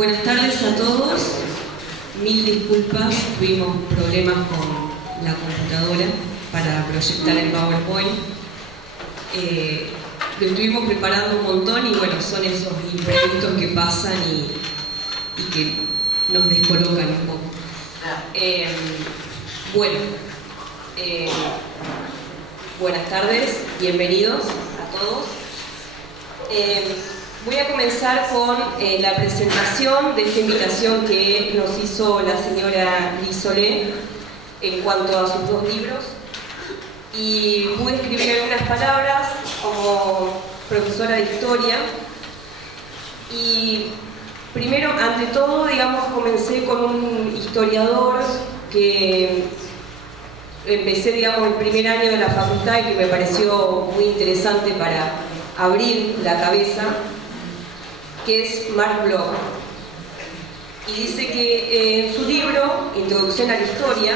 Buenas tardes a todos. Mil disculpas, tuvimos problemas con la computadora para proyectar el PowerPoint. Lo estuvimos preparando un montón y bueno, son esos imprevistos que pasan y que nos descolocan un poco. Buenas tardes, bienvenidos a todos. Voy a comenzar con la presentación de esta invitación que nos hizo la señora Liz Solé en cuanto a sus dos libros. Y pude escribir algunas palabras como profesora de historia. Y primero, ante todo, comencé con un historiador que empecé, el primer año de la facultad y que me pareció muy interesante para abrir la cabeza, que es Marc Bloch. Y dice que en su libro, Introducción a la Historia,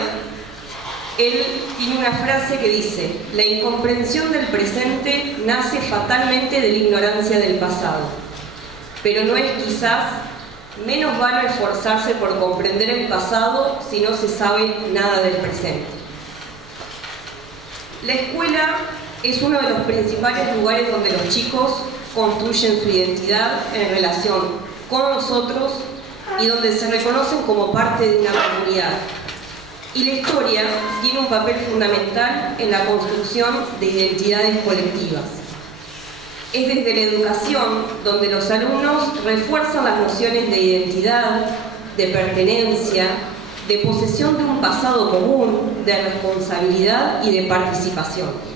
él tiene una frase que dice: la incomprensión del presente nace fatalmente de la ignorancia del pasado, pero no es quizás menos vano esforzarse por comprender el pasado si no se sabe nada del presente. La escuela es uno de los principales lugares donde los chicos construyen su identidad en relación con nosotros y donde se reconocen como parte de una comunidad. Y la historia tiene un papel fundamental en la construcción de identidades colectivas. Es desde la educación donde los alumnos refuerzan las nociones de identidad, de pertenencia, de posesión de un pasado común, de responsabilidad y de participación.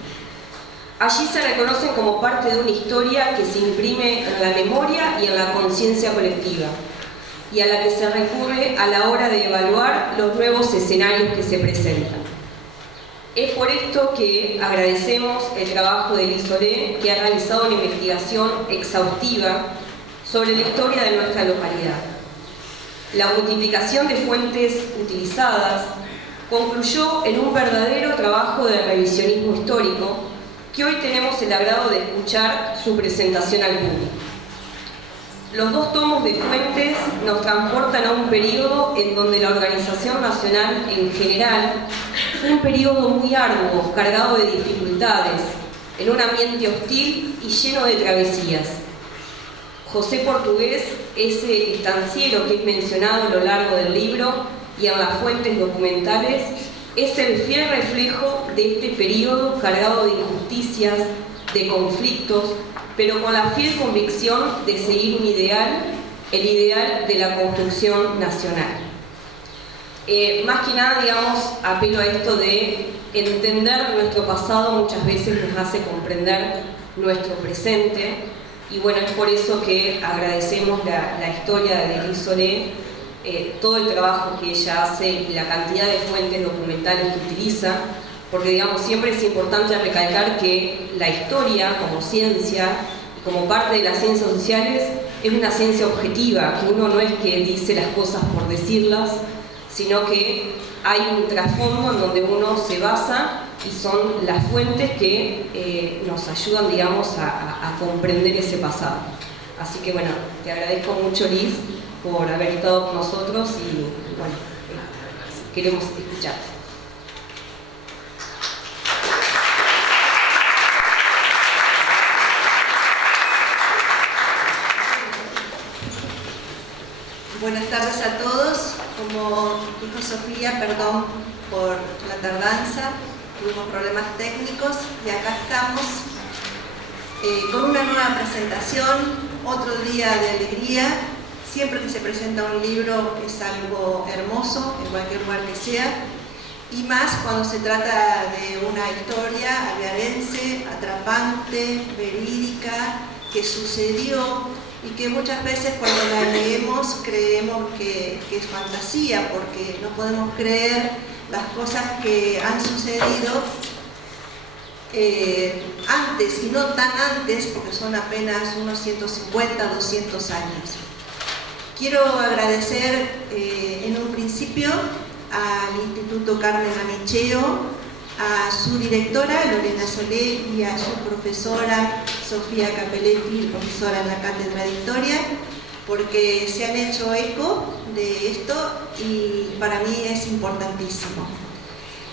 Allí se reconocen como parte de una historia que se imprime en la memoria y en la conciencia colectiva, y a la que se recurre a la hora de evaluar los nuevos escenarios que se presentan. Es por esto que agradecemos el trabajo de Liz Solé, que ha realizado una investigación exhaustiva sobre la historia de nuestra localidad. La multiplicación de fuentes utilizadas concluyó en un verdadero trabajo de revisionismo histórico, que hoy tenemos el agrado de escuchar su presentación al público. Los dos tomos de fuentes nos transportan a un periodo en donde la organización nacional en general fue un periodo muy arduo, cargado de dificultades, en un ambiente hostil y lleno de travesías. José Portugués, ese estanciero que es mencionado a lo largo del libro y en las fuentes documentales, es el fiel reflejo de este periodo cargado de injusticias, de conflictos, pero con la fiel convicción de seguir un ideal, el ideal de la construcción nacional. Más que nada, apelo a esto de entender nuestro pasado muchas veces nos hace comprender nuestro presente, y bueno, es por eso que agradecemos la historia de Liz Solé, todo el trabajo que ella hace y la cantidad de fuentes documentales que utiliza, porque siempre es importante recalcar que la historia como ciencia y como parte de las ciencias sociales es una ciencia objetiva, que uno no es que dice las cosas por decirlas, sino que hay un trasfondo en donde uno se basa y son las fuentes que nos ayudan, a comprender ese pasado. Así que bueno, te agradezco mucho, Liz, por haber estado con nosotros y bueno, queremos escucharte. Buenas tardes a todos. Como dijo Sofía, perdón por la tardanza, tuvimos problemas técnicos y acá estamos con una nueva presentación, otro día de alegría. Siempre que se presenta un libro es algo hermoso, en cualquier lugar que sea, y más cuando se trata de una historia alvearense, atrapante, verídica, que sucedió y que muchas veces cuando la leemos creemos que es fantasía, porque no podemos creer las cosas que han sucedido antes, y no tan antes, porque son apenas unos 150, 200 años. Quiero agradecer en un principio al Instituto Carmen Amicheo, a su directora Lorena Solé y a su profesora Sofía Capelletti, profesora en la Cátedra de Historia, porque se han hecho eco de esto y para mí es importantísimo.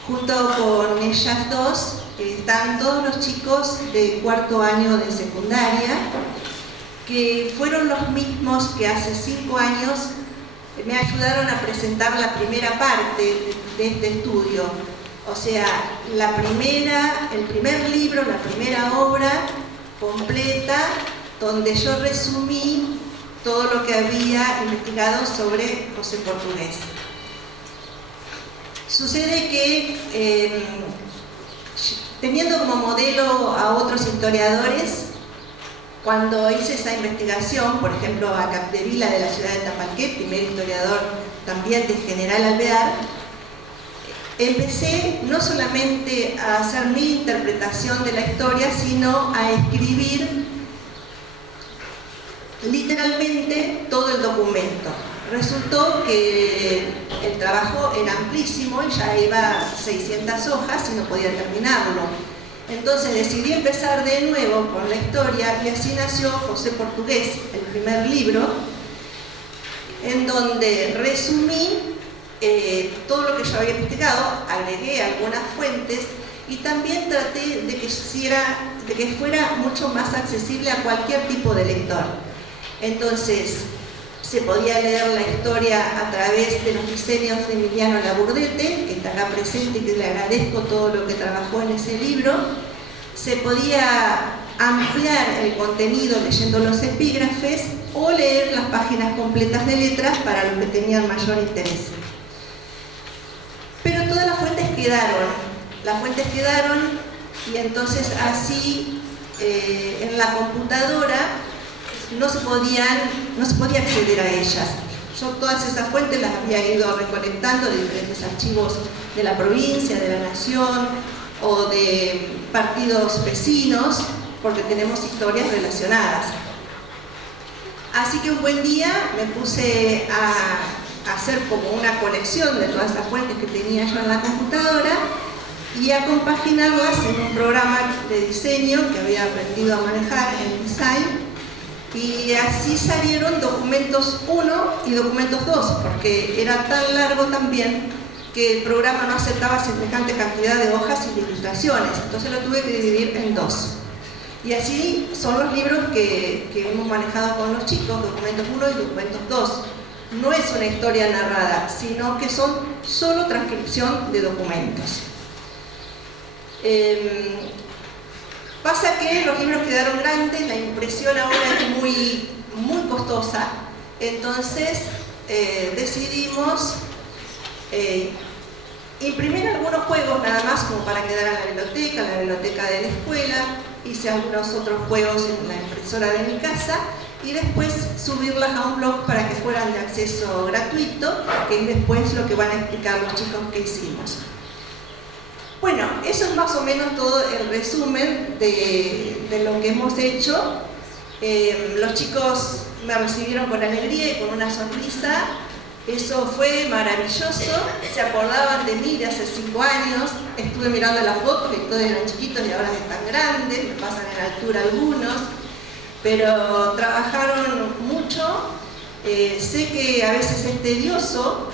Junto con ellas dos están todos los chicos de cuarto año de secundaria, que fueron los mismos que hace 5 años me ayudaron a presentar la primera parte de este estudio. O sea, el primer libro, la primera obra completa, donde yo resumí todo lo que había investigado sobre José Portugués. Sucede que, teniendo como modelo a otros historiadores, cuando hice esa investigación, por ejemplo, a Capdevila de la ciudad de Tapalqué, primer historiador también de General Alvear, empecé no solamente a hacer mi interpretación de la historia, sino a escribir literalmente todo el documento. Resultó que el trabajo era amplísimo y ya iba 600 hojas y no podía terminarlo. Entonces decidí empezar de nuevo con la historia y así nació José Portugués, el primer libro, en donde resumí todo lo que yo había investigado, agregué algunas fuentes y también traté de que fuera mucho más accesible a cualquier tipo de lector. Entonces, se podía leer la historia a través de los diseños de Emiliano Laburdete, que está acá presente y que le agradezco todo lo que trabajó en ese libro. Se podía ampliar el contenido leyendo los epígrafes o leer las páginas completas de letras para los que tenían mayor interés. Pero todas las fuentes quedaron y entonces así en la computadora no se podía acceder a ellas. Yo todas esas fuentes las había ido recolectando de diferentes archivos de la provincia, de la nación o de partidos vecinos, porque tenemos historias relacionadas. Así que un buen día me puse a hacer como una colección de todas esas fuentes que tenía yo en la computadora y a compaginarlas en un programa de diseño que había aprendido a manejar en Design. Y así salieron documentos 1 y documentos 2, porque era tan largo también que el programa no aceptaba semejante cantidad de hojas y de ilustraciones, entonces lo tuve que dividir en 2. Y así son los libros que hemos manejado con los chicos, documentos 1 y documentos 2. No es una historia narrada, sino que son solo transcripción de documentos. Pasa que los libros quedaron grandes, la impresión ahora es muy costosa, entonces decidimos imprimir algunos juegos nada más como para quedar en la biblioteca de la escuela, hice algunos otros juegos en la impresora de mi casa y después subirlas a un blog para que fueran de acceso gratuito, que es después lo que van a explicar los chicos que hicimos. Bueno, eso es más o menos todo el resumen de lo que hemos hecho. Los chicos me recibieron con alegría y con una sonrisa. Eso fue maravilloso. Se acordaban de mí de hace 5 años. Estuve mirando las fotos, que todos eran chiquitos y ahora están grandes, me pasan en altura algunos. Pero trabajaron mucho. Sé que a veces es tedioso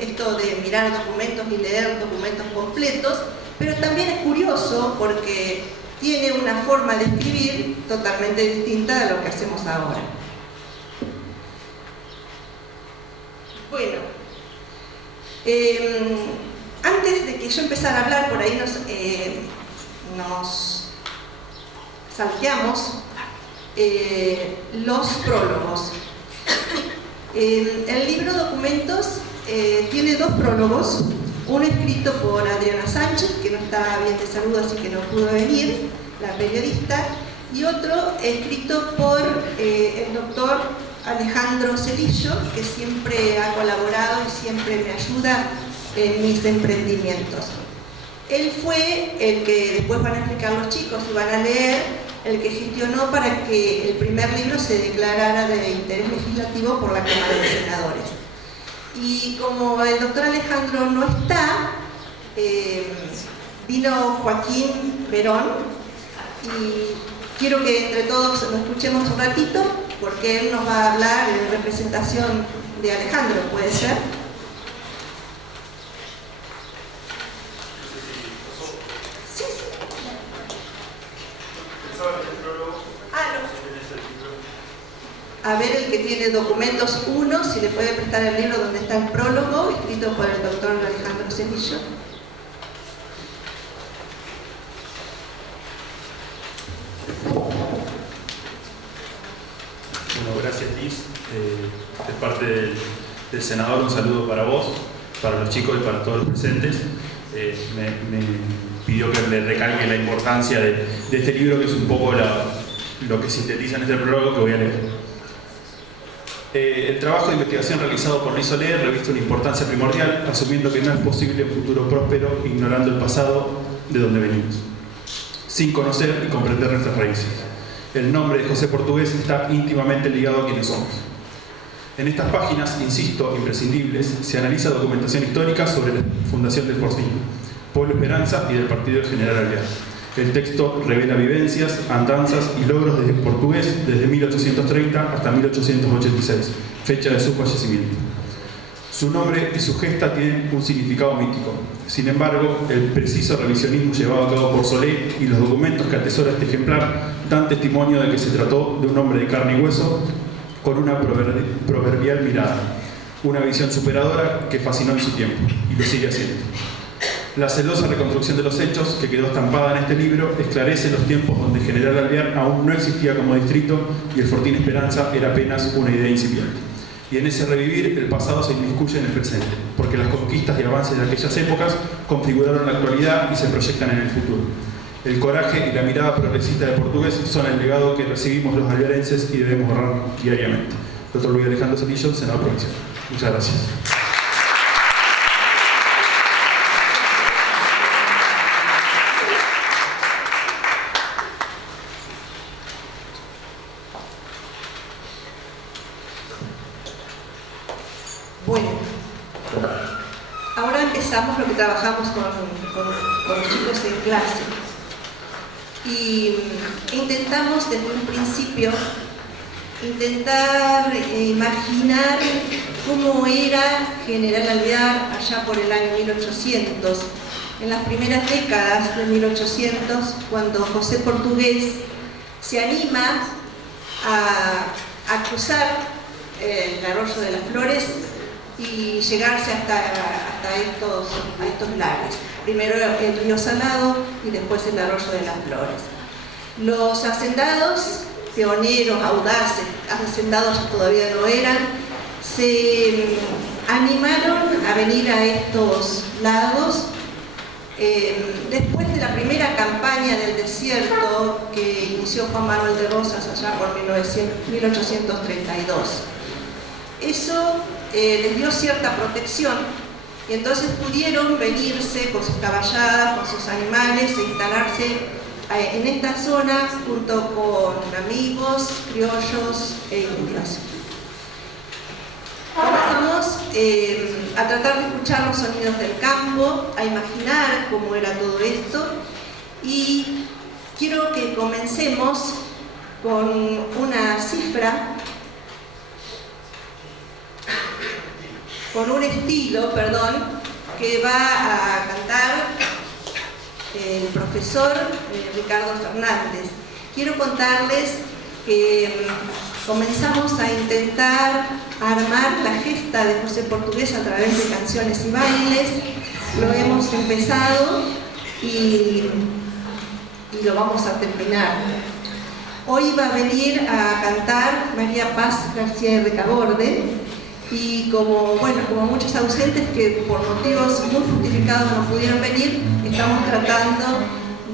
esto de mirar documentos y leer documentos completos, pero también es curioso porque tiene una forma de escribir totalmente distinta de lo que hacemos ahora. Bueno, antes de que yo empezara a hablar, por ahí nos salteamos los prólogos. El libro Documentos tiene 2 prólogos, uno escrito por Adriana Sánchez, que no está bien de salud así que no pudo venir, la periodista, y otro escrito por el doctor Alejandro Celillo, que siempre ha colaborado y siempre me ayuda en mis emprendimientos. Él fue el que después van a explicar los chicos y van a leer, el que gestionó para que el primer libro se declarara de interés legislativo por la Cámara de Senadores. Y como el doctor Alejandro no está, vino Joaquín Verón y quiero que entre todos lo escuchemos un ratito porque él nos va a hablar en representación de Alejandro, ¿puede ser? Sí, sí. A ver el que tiene documentos 1, si le puede prestar el libro donde está el prólogo, escrito por el doctor Alejandro Cedillo. Bueno, gracias Liz. De parte del senador, un saludo para vos, para los chicos y para todos los presentes. Me pidió que le recalque la importancia de este libro, que es un poco lo que sintetiza en este prólogo que voy a leer. El trabajo de investigación realizado por Luis Soler reviste una importancia primordial, asumiendo que no es posible un futuro próspero ignorando el pasado de donde venimos, sin conocer y comprender nuestras raíces. El nombre de José Portugués está íntimamente ligado a quienes somos. En estas páginas, insisto, imprescindibles, se analiza documentación histórica sobre la fundación del Forcín, Pueblo Esperanza y del Partido del General Alvear. El texto revela vivencias, andanzas y logros de Portugués desde 1830 hasta 1886, fecha de su fallecimiento. Su nombre y su gesta tienen un significado mítico. Sin embargo, el preciso revisionismo llevado a cabo por Solé y los documentos que atesora este ejemplar dan testimonio de que se trató de un hombre de carne y hueso con una proverbial mirada, una visión superadora que fascinó en su tiempo y lo sigue haciendo. La celosa reconstrucción de los hechos, que quedó estampada en este libro, esclarece los tiempos donde General Alvear aún no existía como distrito y el Fortín Esperanza era apenas una idea incipiente. Y en ese revivir, el pasado se inmiscuye en el presente, porque las conquistas y avances de aquellas épocas configuraron la actualidad y se proyectan en el futuro. El coraje y la mirada progresista de Portugués son el legado que recibimos los alvearenses y debemos honrar diariamente. Dr. Luis Alejandro Cedillo, senador provincial. Muchas gracias. Bueno, ahora empezamos lo que trabajamos con los chicos en clase. Y intentamos desde un principio imaginar cómo era General Alvear allá por el año 1800, en las primeras décadas de 1800, cuando José Portugués se anima a cruzar el arroyo de las Flores y llegarse hasta estos lares. Primero el río Salado y después el arroyo de las Flores. Los hacendados, pioneros, audaces, hacendados todavía no eran, se animaron a venir a estos lagos después de la primera campaña del desierto que inició Juan Manuel de Rosas allá por 1832. Eso les dio cierta protección y entonces pudieron venirse con sus caballadas, con sus animales e instalarse en esta zona junto con amigos, criollos e indios. Comenzamos a tratar de escuchar los sonidos del campo, a imaginar cómo era todo esto, y quiero que comencemos con una cifra, con un estilo, que va a cantar el profesor Ricardo Fernández. Quiero contarles que comenzamos a intentar armar la gesta de José Portugués a través de canciones y bailes. Lo hemos empezado y lo vamos a terminar. Hoy va a venir a cantar María Paz García de Recaborde, y como muchos ausentes que por motivos muy justificados no pudieron venir, estamos tratando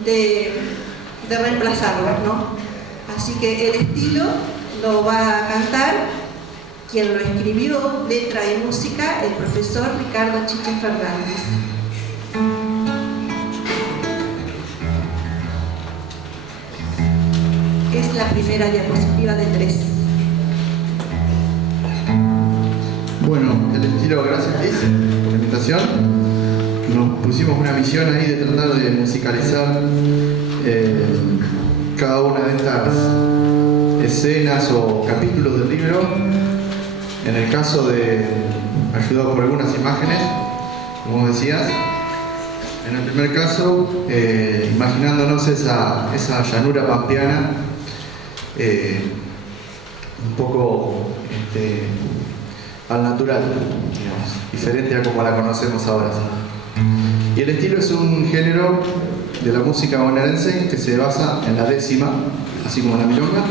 de reemplazarlos, ¿no? Así que el estilo lo va a cantar quien lo escribió, letra y música, el profesor Ricardo Chiche Fernández. Es la primera diapositiva de 3. Bueno, el estilo, gracias Liz por la invitación. Nos pusimos una misión ahí de tratar de musicalizar cada una de estas escenas o capítulos del libro. En el caso de, ayudado por algunas imágenes, como decías, en el primer caso, imaginándonos esa llanura pampeana, un poco al natural, digamos, diferente a como la conocemos ahora. Y el estilo es un género de la música bonaerense que se basa en la décima, así como en la milonga,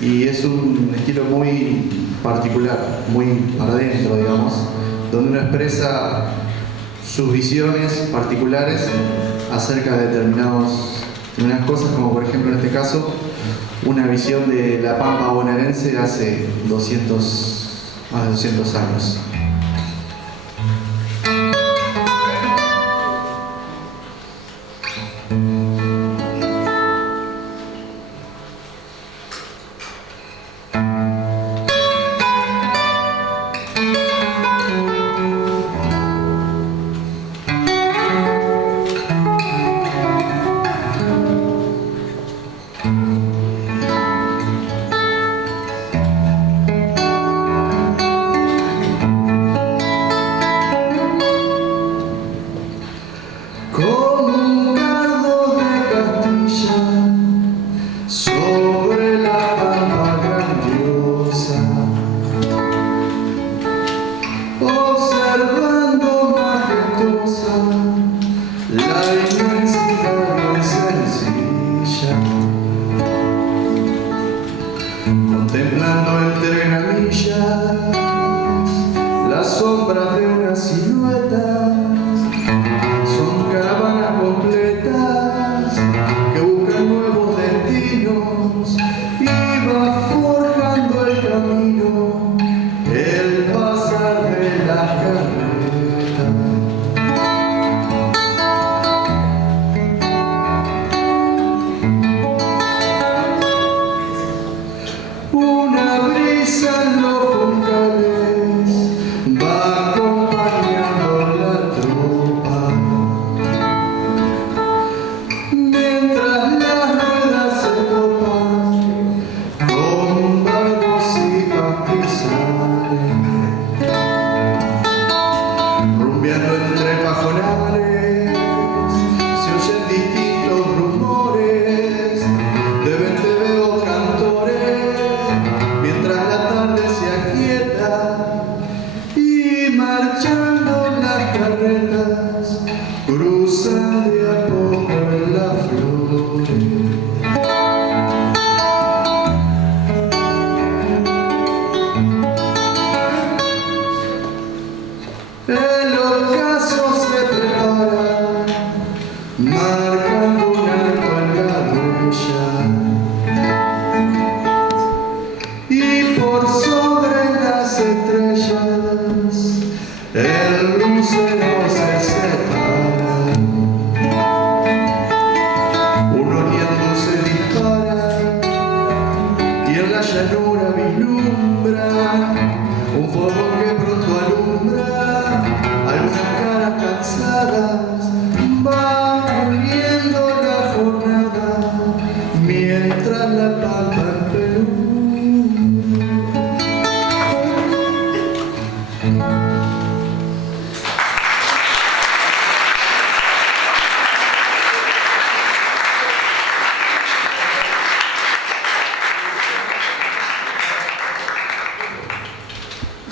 y es un estilo muy particular, muy para adentro, digamos, donde uno expresa sus visiones particulares acerca de determinadas cosas, como por ejemplo en este caso, una visión de la pampa bonaerense hace más de 200 años.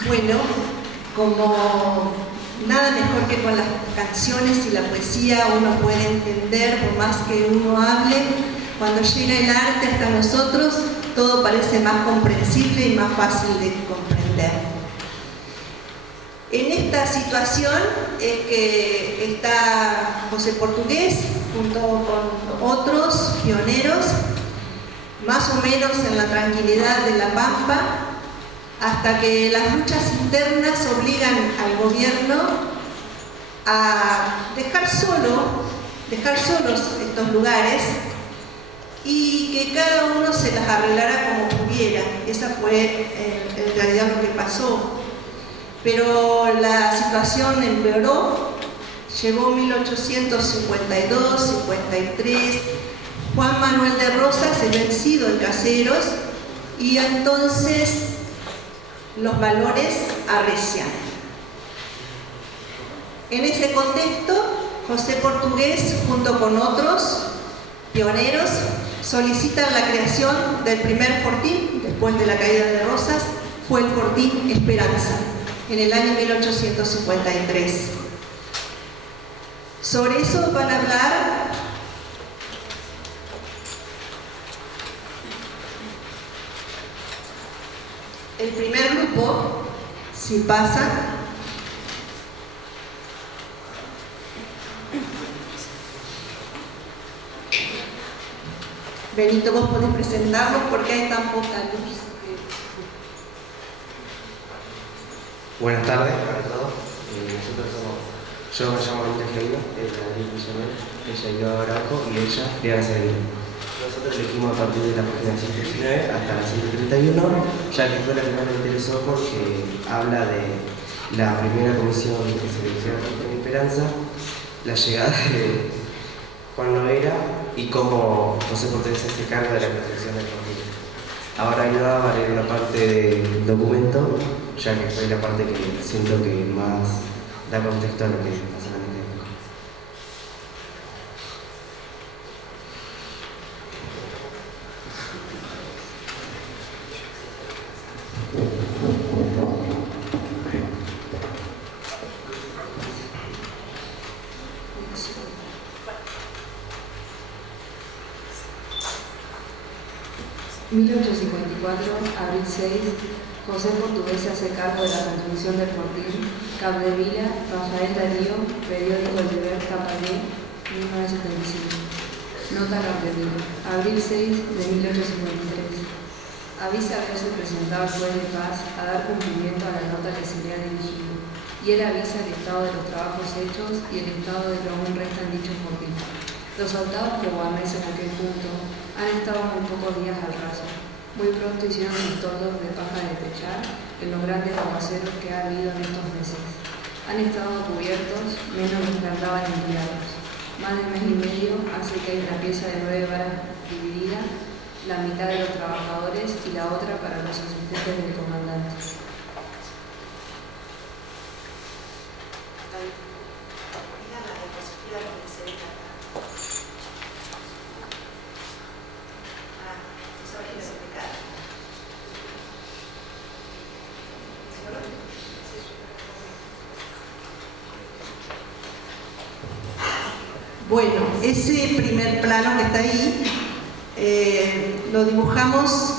Bueno, como nada mejor que con las canciones y la poesía uno puede entender, por más que uno hable, cuando llega el arte hasta nosotros, todo parece más comprensible y más fácil de comprender. En esta situación es que está José Portugués, junto con otros pioneros, más o menos en la tranquilidad de la Pampa, hasta que las luchas internas obligan al gobierno a dejar solos estos lugares y que cada uno se las arreglara como pudiera. Esa fue en realidad lo que pasó. Pero la situación empeoró, llegó 1852, 53, Juan Manuel de Rosas, el vencido en Caseros, y entonces los valores arrecian. En ese contexto, José Portugués, junto con otros pioneros, solicitan la creación del primer fortín, después de la caída de Rosas, fue el Fortín Esperanza, en el año 1853. Sobre eso van a hablar el primer grupo, si pasa. Benito, vos podés presentarlos porque hay tan poca luz. Buenas tardes a todos. Yo me llamo Luis Tejeiro, ella Iba Branco y ella Diana Seguir. Nosotros elegimos a partir de la página 119 hasta la 131, ya que fue la que más me interesó porque habla de la primera comisión que se eligió en Esperanza, la llegada de Juan Noguera y cómo José Portugués se hace cargo de la construcción del fortín. Ahora Iba va a leer una parte del documento, ya que fue la parte que siento que más da contexto a lo que pasó en el tiempo. En 1854, abril 6, José Portugués se hace cargo de la construcción del fortín. Capdevila, Rafael Darío, periódico El Deber, Capayé, 1975. Nota Capdevila, abril 6 de 1853. Avisa haberse presentado al juez de paz a dar cumplimiento a la nota que se le ha dirigido, y él avisa el estado de los trabajos hechos y el estado de lo que aún resta en dicho fortín. Los soldados que guarnecen aquel punto han estado muy pocos días al raso. Muy pronto hicieron sus toldos de paja de techar en los grandes aguaceros que ha habido en estos meses. Han estado cubiertos, menos los que andaban empleados. Más de mes y medio hace que hay una pieza de 9 varas dividida, la mitad de los trabajadores y la otra para los asistentes del comandante. Bueno, ese primer plano que está ahí lo dibujamos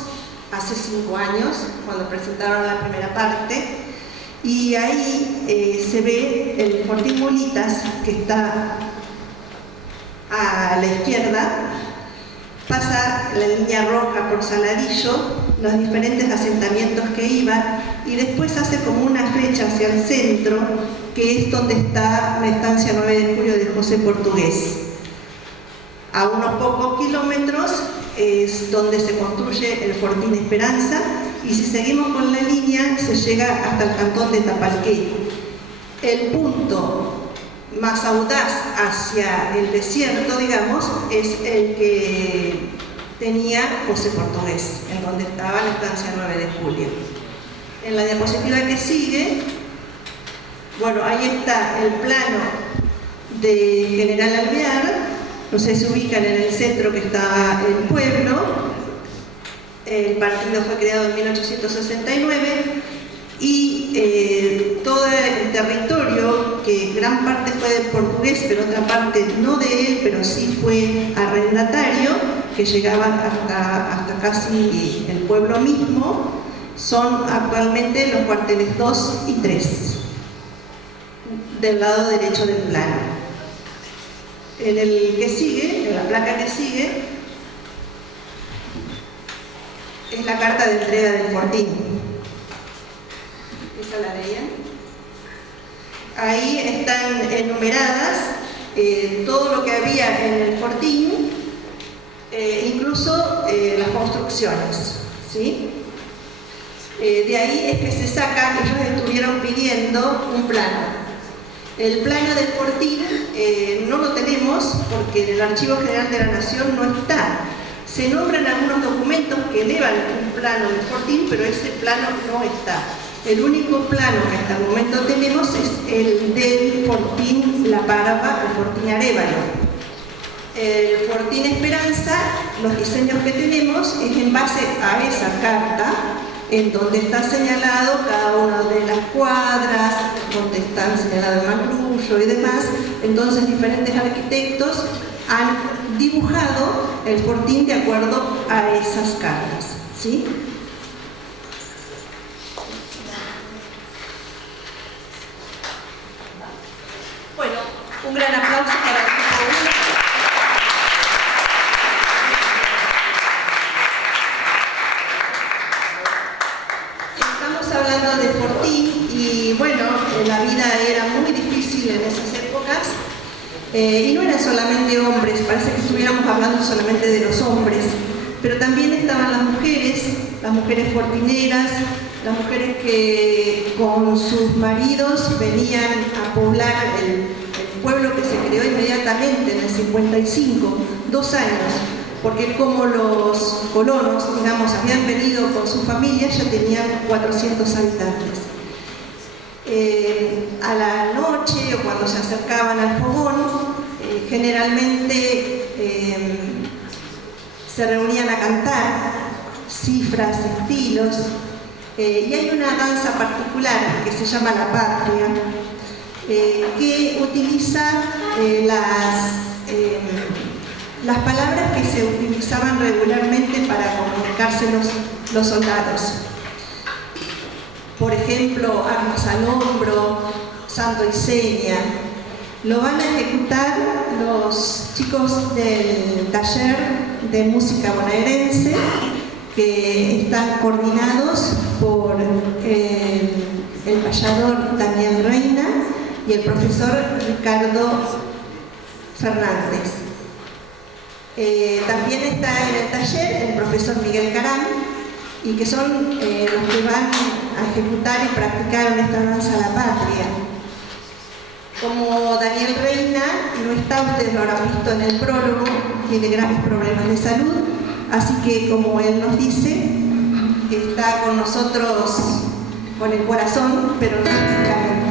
hace 5 años, cuando presentaron la primera parte, y ahí se ve el Fortín Mulitas, que está a la izquierda, pasa la línea roja por Saladillo, los diferentes asentamientos que iban, y después hace como una flecha hacia el centro, que es donde está la estancia 9 de julio de José Portugués. A unos pocos kilómetros es donde se construye el Fortín Esperanza, y si seguimos con la línea se llega hasta el cantón de Tapalqué. El punto más audaz hacia el desierto, digamos, es el que tenía José Portugués, en donde estaba la estancia 9 de julio. En la diapositiva que sigue, bueno, ahí está el plano de General Alvear. No sé si se ubican en el centro que está el pueblo. El partido fue creado en 1869 y todo el territorio, que gran parte fue del portugués, pero otra parte no de él, pero sí fue arrendatario, que llegaba hasta casi el pueblo mismo, son actualmente los cuarteles 2 y 3, del lado derecho del plano. En el que sigue, en la placa que sigue, es la carta de entrega del fortín. ¿Esa la leían? Ahí están enumeradas todo lo que había en el fortín, incluso las construcciones, ¿sí? De ahí es que se saca, ellos estuvieron pidiendo un plano. El plano del fortín no lo tenemos porque en el Archivo General de la Nación no está. Se nombran algunos documentos que elevan un plano del Fortín, pero ese plano no está. El único plano que hasta el momento tenemos es el del Fortín La Parva o Fortín Arévalo. El Fortín Esperanza, los diseños que tenemos es en base a esa carta, en donde está señalado cada una de las cuadras, donde están señalados el Macrullo y demás. Entonces diferentes arquitectos han dibujado el Fortín de acuerdo a esas cartas, ¿sí? Bueno, un gran aplauso para el equipo 1. Estamos hablando de Fortín y bueno, la vida era muy difícil en esas épocas y no eran solamente hombres, parece que estuviéramos hablando solamente de los hombres, pero también estaban las mujeres fortineras, las mujeres que con sus maridos venían a poblar el pueblo que se creó inmediatamente en el 55, 2 años, porque como los colonos, digamos, habían venido con sus familias, ya tenían 400 habitantes. A la noche o cuando se acercaban al fogón, generalmente se reunían a cantar cifras, estilos, y hay una danza particular que se llama La Patria, que utiliza las palabras que se utilizaban regularmente para comunicarse los soldados. Por ejemplo, armas al hombro, santo y seña. Lo van a ejecutar los chicos del taller de música bonaerense, que están coordinados por el payador Daniel Reina y el profesor Ricardo Fernández. También está en el taller el profesor Miguel Caram, y que son los que van a ejecutar y practicar en esta danza a la patria. Como Daniel Reina no está, ustedes lo habrán visto en el prólogo, tiene graves problemas de salud, así que como él nos dice, está con nosotros con el corazón, pero no físicamente.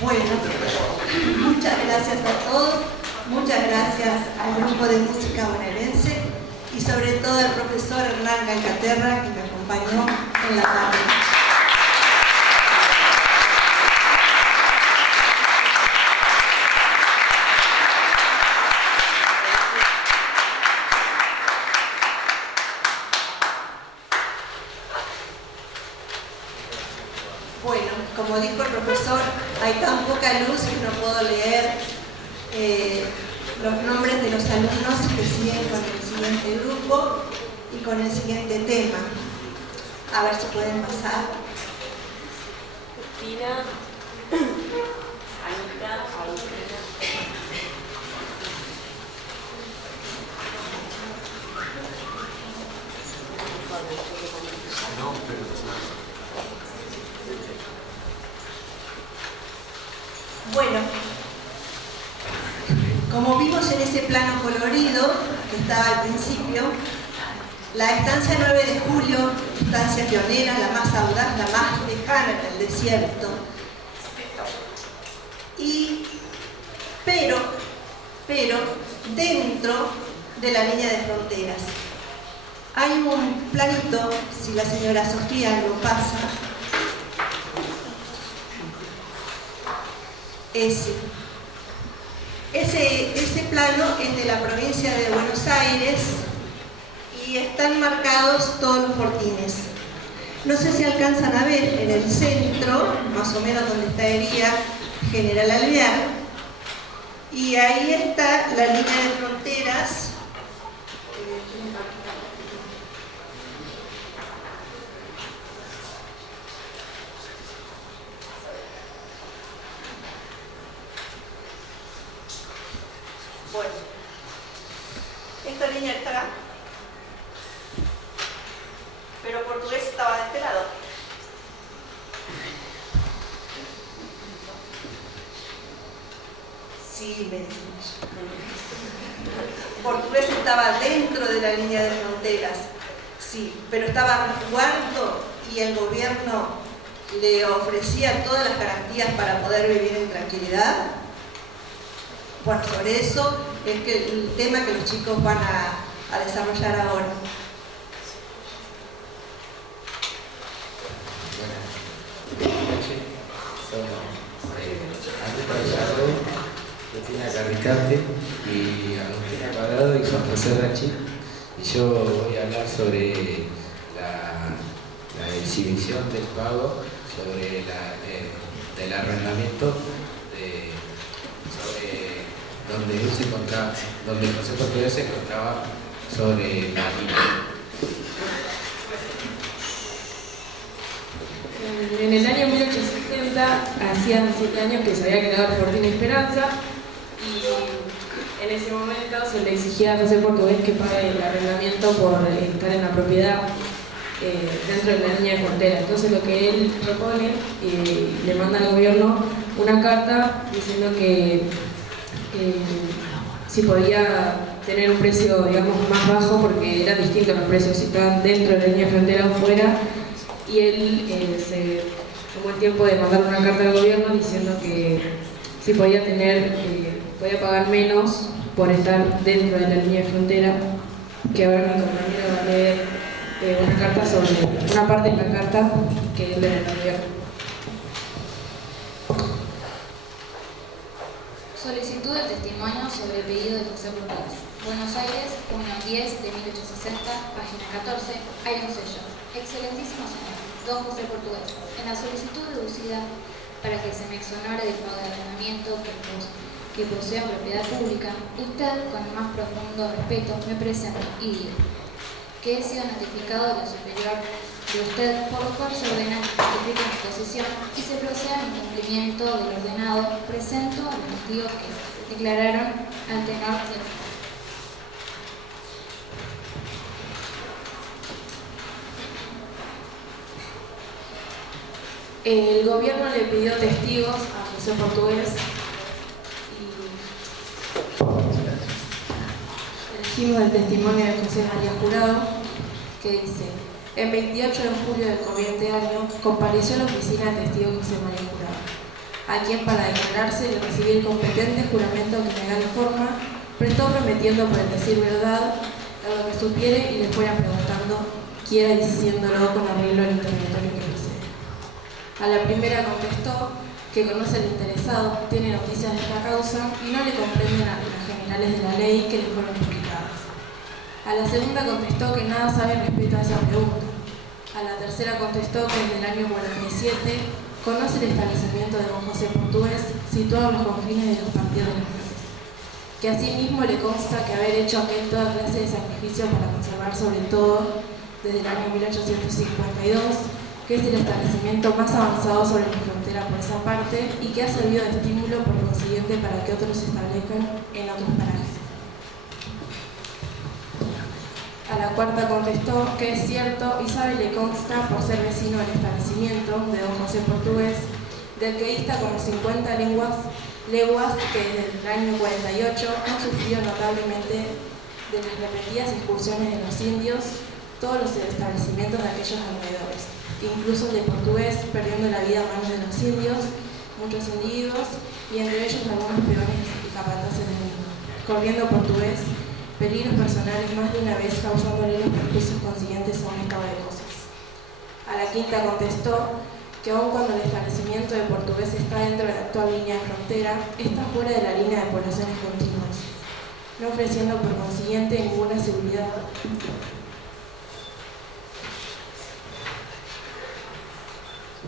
Bueno, muchas gracias a todos, muchas gracias al grupo de música bonaerense y sobre todo al profesor Hernán Galcaterra que me acompañó en la tarde. Bueno, como dijo el profesor, hay tan poca luz que no puedo leer los nombres de los alumnos que siguen con el siguiente grupo y con el siguiente tema. A ver si pueden pasar. Cristina, Anita, Agustina. Bueno, como vimos en ese plano colorido que estaba al principio, la estancia 9 de julio, estancia pionera, la más audaz, la más lejana en el desierto. Pero dentro de la línea de fronteras. Hay un planito, si la señora Sofía lo pasa, ese plano es de la provincia de Buenos Aires y están marcados todos los fortines. No sé si alcanzan a ver en el centro, más o menos donde estaría General Alvear, y ahí está la línea de fronteras. Bueno, esta línea está acá, pero portugués estaba de este lado. Sí, me dicen. Portugués estaba dentro de la línea de fronteras, sí, pero estaba a resguardo y el gobierno le ofrecía todas las garantías para poder vivir en tranquilidad. Bueno, sobre eso es que el tema que los chicos van a desarrollar ahora. Cristina Carricante y Agustina Cuadrado y Juan José Rachi, y yo voy a hablar sobre la exhibición del pago, sobre del arrendamiento, sobre donde José Portugués se encontraba sobre la línea. En el año 1860, hacían 7 años que se había creado el Fortín Esperanza, y en ese momento se le exigía a José Portugués que pague el arrendamiento por estar en la propiedad dentro de la línea de frontera. Entonces lo que él propone, le manda al gobierno una carta diciendo que si podía tener un precio, digamos, más bajo, porque eran distintos los precios si estaban dentro de la línea de frontera o fuera, y él se tomó el tiempo de mandar una carta al gobierno diciendo que si podía podía pagar menos por estar dentro de la línea de frontera, que ahora mi compañero va a leer una carta sobre una parte de la carta que él le envió. Solicitud de testimonio sobre el pedido de José Portugués. Buenos Aires, 1-10 de 1860, página 14, hay un sello. Excelentísimo señor, don José Portugués, en la solicitud deducida para que se me exonore del pago de arrendamiento que posea propiedad pública, usted, con el más profundo respeto, me presenta y digo que he sido notificado de lo superior de usted, por lo cual se ordena que justifique mi posición y se proceda en cumplimiento del ordenado. Presento a los testigos que declararon al tenor del El gobierno le pidió testigos a José Portugués y elegimos el testimonio de José María Jurado, que dice: el 28 de julio del corriente año compareció a la oficina el testigo José María Jurado. a quien para declararse y recibir competente juramento que legal forma, prestó prometiendo por el decir verdad a lo que supiere y le fuera preguntando, quiera diciéndolo con arreglo al interrogatorio que procede. A la primera contestó que conoce al interesado, tiene noticias de esta causa y no le comprenden a las generales de la ley que le fueron explicadas. A la segunda contestó que nada sabe respecto a esa pregunta. A la tercera contestó que desde el año 47 conoce el establecimiento de don José Portugués, situado en los confines de los partidos de las Flores, que asimismo le consta que haber hecho aquel toda clase de sacrificio para conservar sobre todo desde el año 1852, que es el establecimiento más avanzado sobre la frontera por esa parte y que ha servido de estímulo por consiguiente para que otros se establezcan en otros parajes. A la cuarta contestó que es cierto y sabe le consta por ser vecino del establecimiento de don José Portugués, del que dista como 50 leguas que desde el año 48 han sufrido notablemente de las repetidas excursiones de los indios todos los establecimientos de aquellos alrededores, incluso el de Portugués perdiendo la vida a manos de los indios, muchos individuos y entre ellos algunos peones y capataces del mismo, corriendo Portugués peligros personales más de una vez causándole los perjuicios consiguientes a un estado de cosas. A la quinta contestó que aun cuando el establecimiento de Portugués está dentro de la actual línea de frontera, está fuera de la línea de poblaciones continuas, no ofreciendo por consiguiente ninguna seguridad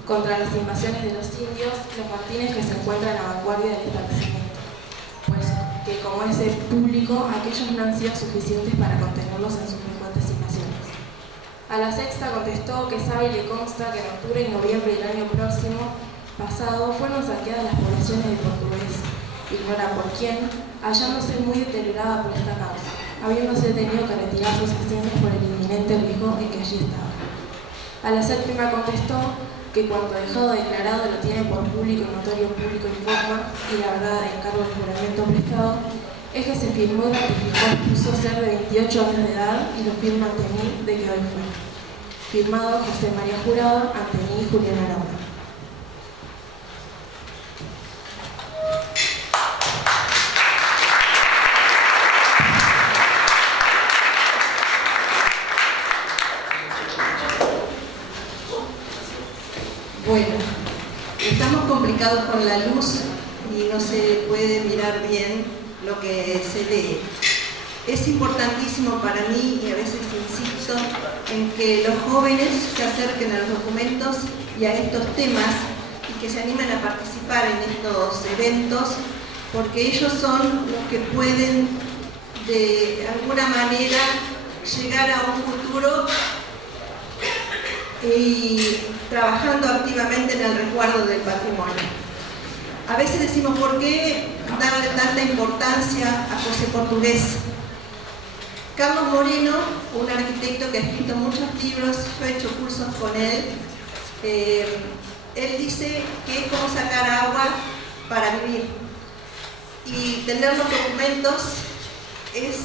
contra las invasiones de los indios, los Martínez que se encuentran a la vanguardia del establecimiento, pues que como es público, aquellos no han sido suficientes para contenerlos en sus frecuentes invasiones. A la sexta contestó que sabe y le consta que en octubre y noviembre del año próximo pasado fueron saqueadas las poblaciones de Portugués, ignora por quién, hallándose muy deteriorada por esta causa, habiéndose tenido que retirar sus haciendas por el inminente riesgo en que allí estaba. A la séptima contestó que cuanto dejado declarado lo tiene por público y notorio público y forma, y la verdad en cargo del juramento prestado, es que se firmó y ratificó puso ser de 28 años de edad y lo firma ante mí de que hoy fue. Firmado José María Jurado, ante mí Julián Araújo. Bueno, estamos complicados con la luz y no se puede mirar bien lo que se lee. Es importantísimo para mí, y a veces insisto, en que los jóvenes se acerquen a los documentos y a estos temas y que se animen a participar en estos eventos, porque ellos son los que pueden de alguna manera llegar a un futuro y trabajando activamente en el resguardo del patrimonio. A veces decimos, ¿por qué darle tanta importancia a José Portugués? Carlos Moreno, un arquitecto que ha escrito muchos libros, yo he hecho cursos con él, él dice que es como sacar agua para vivir. Y tener los documentos es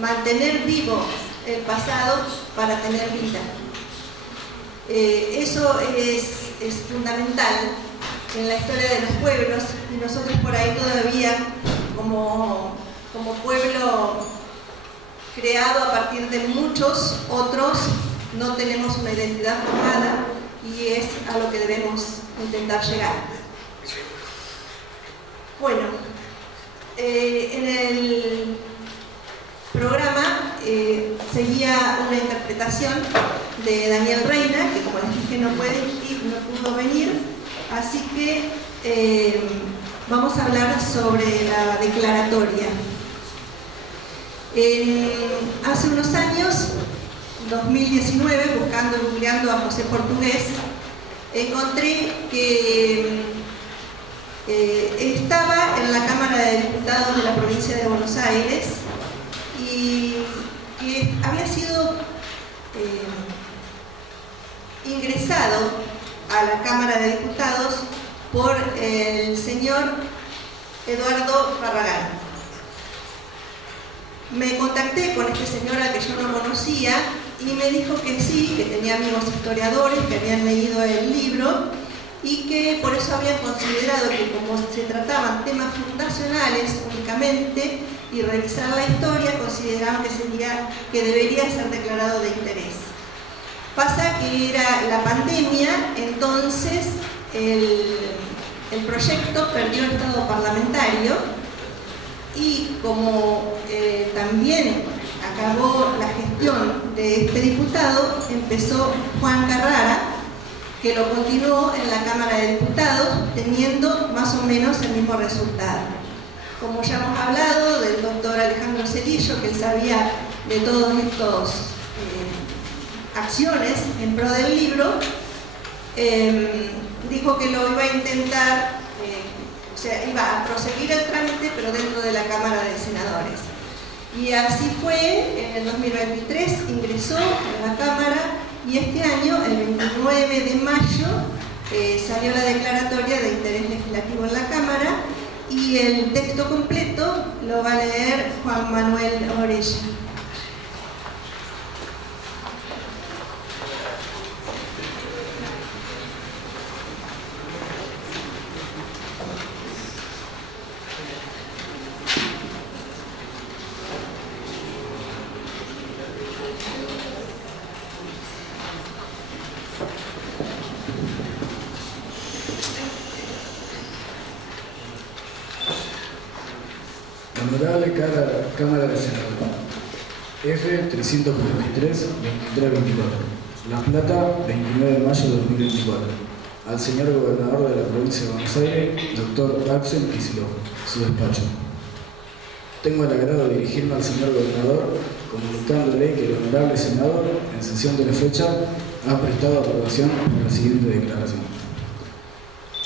mantener vivo el pasado para tener vida. Eso es fundamental en la historia de los pueblos, y nosotros por ahí todavía como pueblo creado a partir de muchos otros no tenemos una identidad formada, y es a lo que debemos intentar llegar. Bueno, en el programa seguía una interpretación de Daniel Reina, que como les dije no pudo venir, así que vamos a hablar sobre la declaratoria. Hace unos años, 2019, googleando a José Portugués, encontré que estaba en la Cámara de Diputados de la provincia de Buenos Aires y que había sido ingresado a la Cámara de Diputados por el señor Eduardo Barragán. Me contacté con este señor al que yo no conocía y me dijo que sí, que tenía amigos historiadores que habían leído el libro y que por eso habían considerado que como se trataban temas fundacionales únicamente y revisar la historia, consideraban que debería ser declarado de interés. Pasa que era la pandemia, entonces el proyecto perdió estado parlamentario y como también acabó la gestión de este diputado, empezó Juan Carrara, que lo continuó en la Cámara de Diputados, teniendo más o menos el mismo resultado. Como ya hemos hablado del doctor Alejandro Celillo, que él sabía de todas estas acciones en pro del libro, dijo que lo iba a intentar, o sea, iba a proseguir el trámite, pero dentro de la Cámara de Senadores. Y así fue, en el 2023 ingresó a la Cámara y este año, el 29 de mayo, salió la declaratoria de interés legislativo en la Cámara y el texto completo lo va a leer Juan Manuel Orella. Honorable Cámara de Senadores. F-343-2324. La Plata, 29 de mayo de 2024. Al señor Gobernador de la Provincia de Buenos Aires, doctor Axel Kicillof, su despacho. Tengo el agrado de dirigirme al señor Gobernador, comunicándole que el Honorable Senado, en sesión de la fecha, ha prestado aprobación a la siguiente declaración.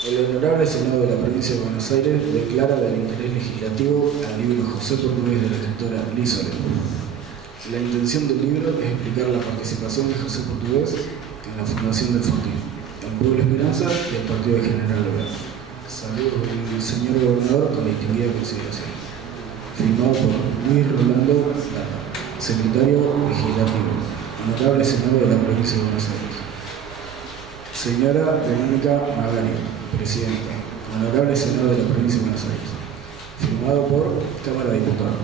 El Honorable Senado de la Provincia de Buenos Aires declara del interés legislativo al libro José Portugués de la escritora Liz Soler. La intención del libro es explicar la participación de José Portugués en la fundación del Fortín, el Pueblo Esperanza y el Partido de General Lora. Saludos del señor Gobernador con distinguida consideración. Firmado por Luis Rolando Plata, Secretario Legislativo, Honorable Senado de la Provincia de Buenos Aires. Señora Verónica Magario, Presidenta, Honorable Senado de la Provincia de Buenos Aires. Firmado por Cámara de Diputados.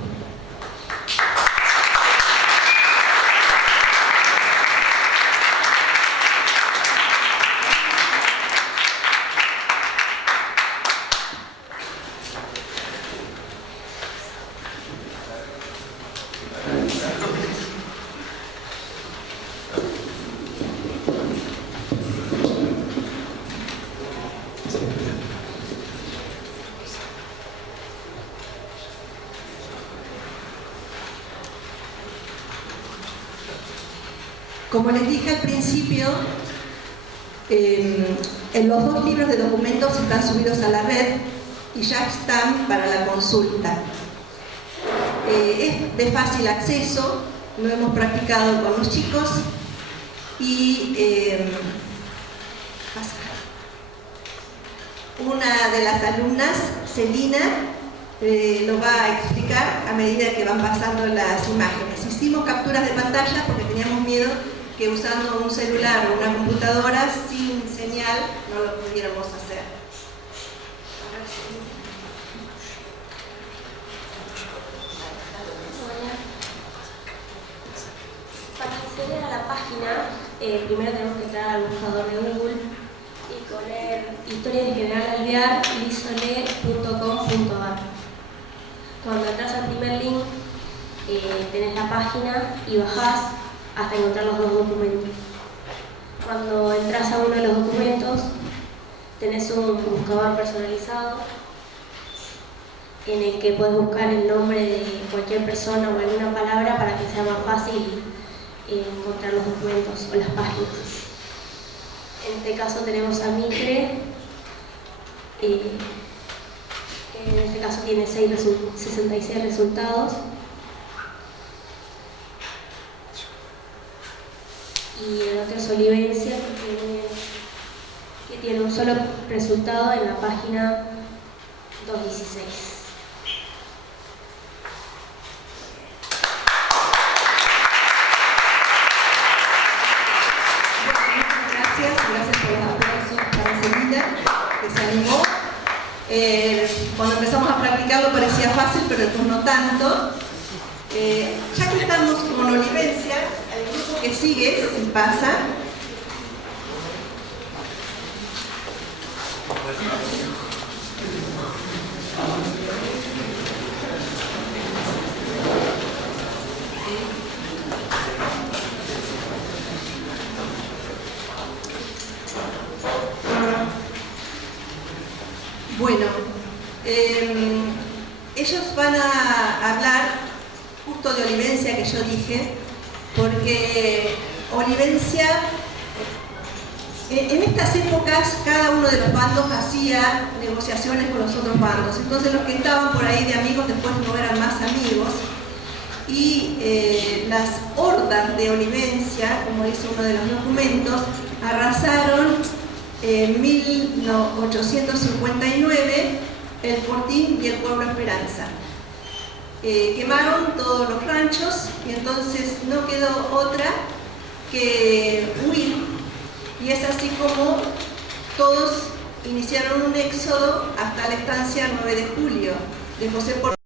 Como les dije al principio, los dos libros de documentos están subidos a la red y ya están para la consulta. Es de fácil acceso, lo hemos practicado con los chicos y una de las alumnas, Celina, lo va a explicar a medida que van pasando las imágenes. Hicimos capturas de pantalla porque teníamos miedo que usando un celular o una computadora sin señal no lo pudiéramos hacer. Para acceder a la página, primero tenemos que entrar al buscador de Google y poner Historia de General Alvear, lisole.com.ar. Cuando entras al primer link, tenés la página y bajás hasta encontrar los dos documentos. Cuando entras a uno de los documentos, tenés un buscador personalizado en el que puedes buscar el nombre de cualquier persona o alguna palabra para que sea más fácil encontrar los documentos o las páginas. En este caso tenemos a Mitre, que en este caso tiene 66 resultados. Y el otro es Olivencia, que tiene un solo resultado en la página 216. Gracias por los aplausos para seguir. linda, que se animó. Cuando empezamos a practicarlo parecía fácil, pero después no tanto. Ya que estamos con Olivencia, el grupo que sigue, si pasa. Bueno, ellos van a hablar justo de Olivencia, que yo dije, porque Olivencia, en estas épocas cada uno de los bandos hacía negociaciones con los otros bandos, entonces los que estaban por ahí de amigos después no eran más amigos, y las hordas de Olivencia, como dice uno de los documentos, arrasaron en 1859 el Fortín y el Pueblo Esperanza. Quemaron todos los ranchos y entonces no quedó otra que huir, y es así como todos iniciaron un éxodo hasta la estancia 9 de julio de José Portal.